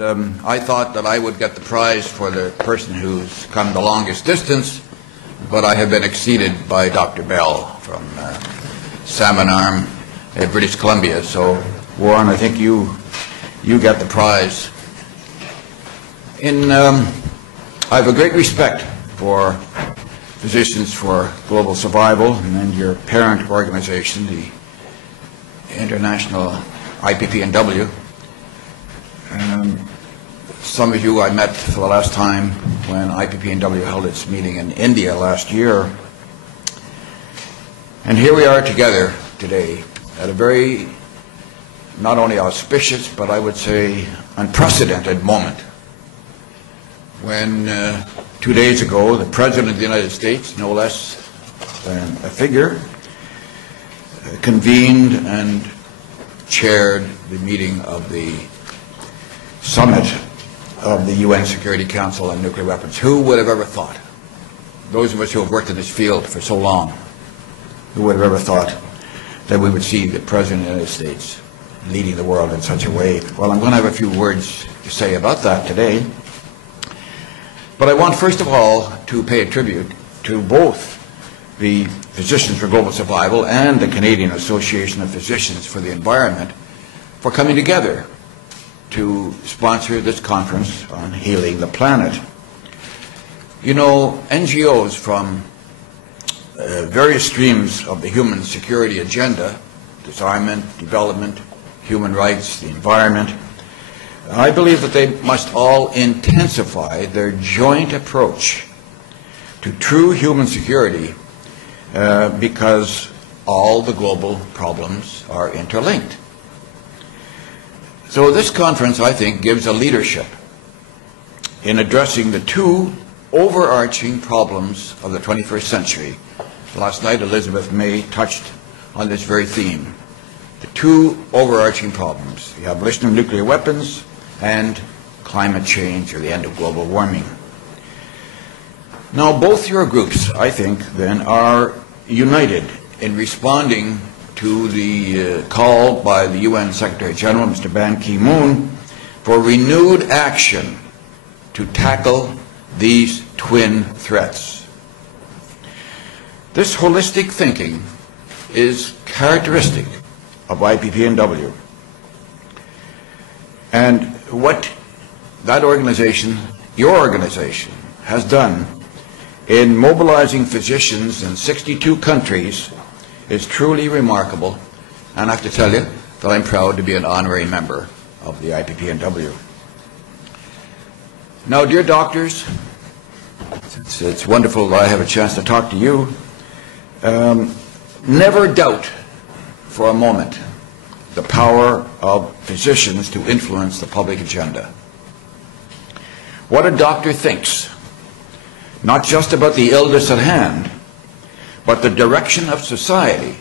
I thought that I would get the prize for the person who's come the longest distance, but I have been exceeded by Dr. Bell from Salmon Arm, British Columbia. So, Warren, I think you get the prize. I have a great respect for Physicians for Global Survival and your parent organization, the International IPPNW. Some of you I met for the last time when IPPNW held its meeting in India last year. And here we are together today at a very, not only auspicious, but I would say unprecedented moment when 2 days ago the President of the United States, no less than a figure, convened and chaired the meeting of the summit of the UN Security Council on nuclear weapons. Who would have ever thought, those of us who have worked in this field for so long, who would have ever thought that we would see the President of the United States leading the world in such a way? Well, I'm going to have a few words to say about that today. But I want first of all to pay a tribute to both the Physicians for Global Survival and the Canadian Association of Physicians for the Environment for coming together to sponsor this conference on healing the planet. You know, NGOs from various streams of the human security agenda, disarmament, development, human rights, the environment, I believe that they must all intensify their joint approach to true human security because all the global problems are interlinked. So this conference, I think, gives a leadership in addressing the two overarching problems of the 21st century. Last night, Elizabeth May touched on this very theme. The two overarching problems, the abolition of nuclear weapons and climate change, or the end of global warming. Now, both your groups, I think, then, are united in responding to the call by the UN Secretary General, Mr. Ban Ki-moon, for renewed action to tackle these twin threats. This holistic thinking is characteristic of IPPNW. And what that organization, your organization, has done in mobilizing physicians in 62 countries is truly remarkable, and I have to tell you that I'm proud to be an honorary member of the IPPNW. Now, dear doctors, it's wonderful that I have a chance to talk to you. Never doubt for a moment the power of physicians to influence the public agenda. What a doctor thinks, not just about the illness at hand, but the direction of society,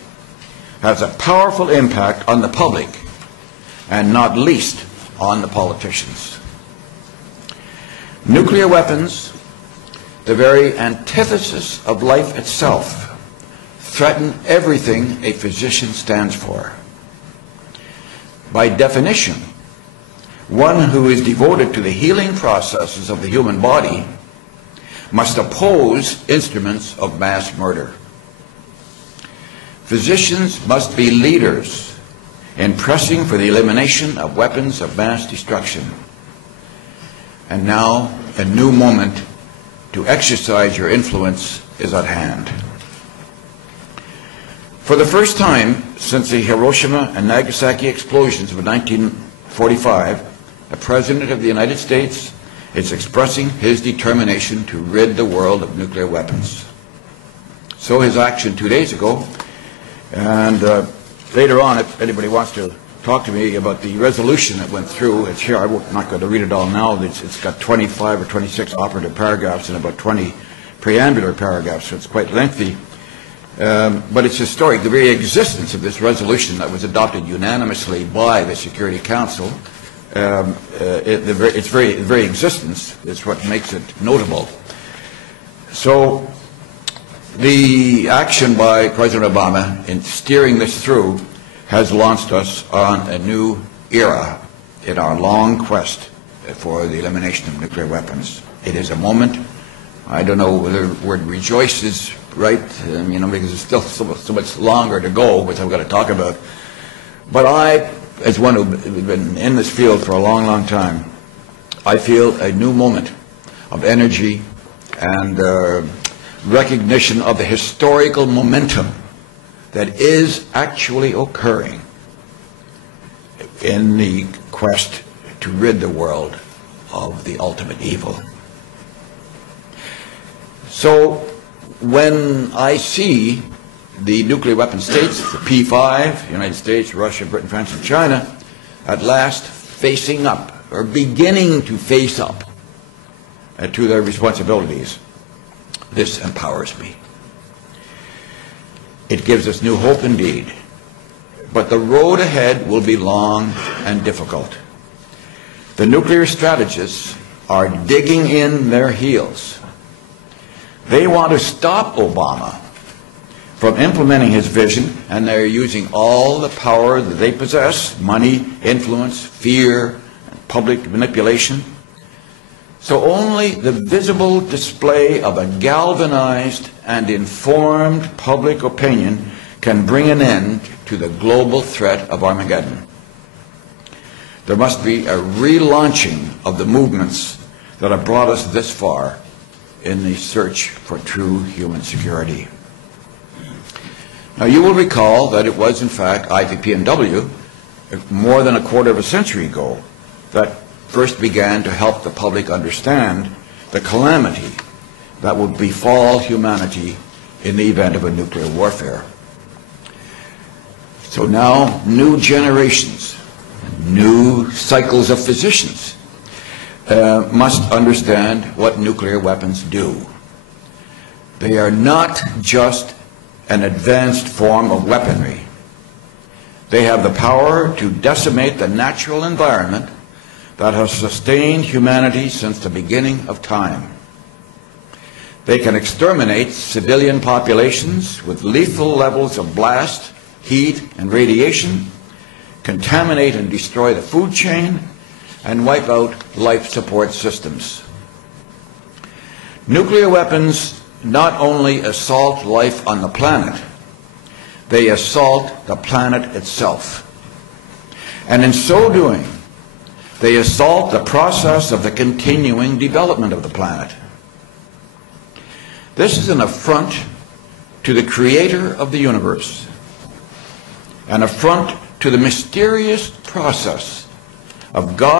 has a powerful impact on the public, and not least on the politicians. Nuclear weapons, the very antithesis of life itself, threaten everything a physician stands for. By definition, one who is devoted to the healing processes of the human body must oppose instruments of mass murder. Physicians must be leaders in pressing for the elimination of weapons of mass destruction. And now, a new moment to exercise your influence is at hand. For the first time since the Hiroshima and Nagasaki explosions of 1945, the President of the United States is expressing his determination to rid the world of nuclear weapons. So his action 2 days ago, and later on, if anybody wants to talk to me about the resolution that went through, it's here. I'm not going to read it all now. It's got 25 or 26 operative paragraphs and about 20 preambular paragraphs, so it's quite lengthy. But it's historic. The very existence of this resolution that was adopted unanimously by the Security Council, its very existence is what makes it notable. So the action by President Obama in steering this through has launched us on a new era in our long quest for the elimination of nuclear weapons. It is a moment. I don't know whether the word rejoice is right, because there's still so much longer to go, which I've got to talk about. But I, as one who's been in this field for a long, long time, I feel a new moment of energy and recognition of the historical momentum that is actually occurring in the quest to rid the world of the ultimate evil. So when I see the nuclear weapon states, the P5, the United States, Russia, Britain, France, and China, at last facing up, or beginning to face up to their responsibilities, this empowers me. It gives us new hope indeed. But the road ahead will be long and difficult. The nuclear strategists are digging in their heels. They want to stop Obama from implementing his vision, and they're using all the power that they possess, money, influence, fear, and public manipulation. So only the visible display of a galvanized and informed public opinion can bring an end to the global threat of Armageddon. There must be a relaunching of the movements that have brought us this far in the search for true human security. Now, you will recall that it was, in fact, IPPNW, more than a quarter of a century ago, that first began to help the public understand the calamity that would befall humanity in the event of a nuclear warfare. So now, new generations, new cycles of physicians must understand what nuclear weapons do. They are not just an advanced form of weaponry. They have the power to decimate the natural environment that has sustained humanity since the beginning of time. They can exterminate civilian populations with lethal levels of blast, heat, and radiation, contaminate and destroy the food chain, and wipe out life support systems. Nuclear weapons not only assault life on the planet, they assault the planet itself. And in so doing, they assault the process of the continuing development of the planet. This is an affront to the creator of the universe, an affront to the mysterious process of God